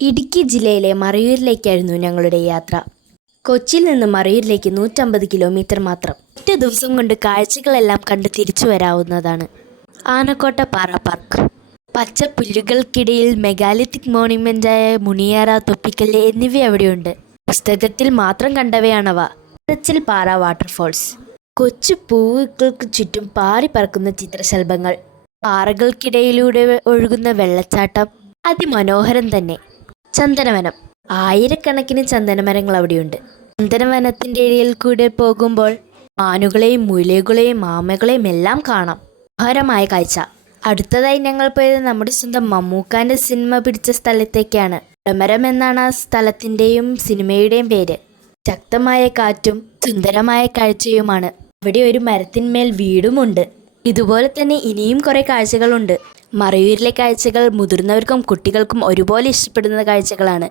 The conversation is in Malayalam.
ഇടുക്കി ജില്ലയിലെ മറയൂരിലേക്കായിരുന്നു ഞങ്ങളുടെ യാത്ര. കൊച്ചിയിൽ നിന്ന് മറയൂരിലേക്ക് നൂറ്റമ്പത് കിലോമീറ്റർ മാത്രം. ഒറ്റ ദിവസം കൊണ്ട് കാഴ്ചകളെല്ലാം കണ്ട് തിരിച്ചു വരാവുന്നതാണ്. ആനക്കോട്ട പാറ പാർക്ക്. പച്ച പുല്ലുകൾക്കിടയിൽ മെഗാലിത്തിക് മോണിമെന്റായ മുനിയാറ തൊപ്പിക്കല്ല് എന്നിവ അവിടെയുണ്ട്. പുസ്തകത്തിൽ മാത്രം കണ്ടവയാണവ. തച്ചിൽ പാറ വാട്ടർഫോൾസ് കൊച്ചു പൂവുകൾക്ക് ചുറ്റും പാറി പറക്കുന്ന ചിത്രശലഭങ്ങൾ. പാറകൾക്കിടയിലൂടെ ഒഴുകുന്ന വെള്ളച്ചാട്ടം. അതിമനോഹരം തന്നെ. ചന്ദനവനം. ആയിരക്കണക്കിന് ചന്ദനമരങ്ങൾ അവിടെയുണ്ട്. ചന്ദനവനത്തിന്റെ ഇടയിൽ കൂടെ പോകുമ്പോൾ മാനുകളെയും മുയലുകളെയും മാമകളെയും എല്ലാം കാണാം. മനോഹരമായ കാഴ്ച. അടുത്തതായി ഞങ്ങൾ പോയത് നമ്മുടെ സ്വന്തം മമ്മൂക്കാന്റെ സിനിമ പിടിച്ച സ്ഥലത്തേക്കാണ്. ഇടമരം എന്നാണ് ആ സ്ഥലത്തിന്റെയും സിനിമയുടെയും പേര്. ശക്തമായ കാറ്റും സുന്ദരമായ കാഴ്ചയുമാണ്. ഇവിടെ ഒരു മരത്തിന്മേൽ വീടുമുണ്ട്. ഇതുപോലെ തന്നെ ഇനിയും കുറേ കാഴ്ചകളുണ്ട്. മറയൂരിലെ കാഴ്ചകൾ മുതിർന്നവർക്കും കുട്ടികൾക്കും ഒരുപോലെ ഇഷ്ടപ്പെടുന്ന കാഴ്ചകളാണ്.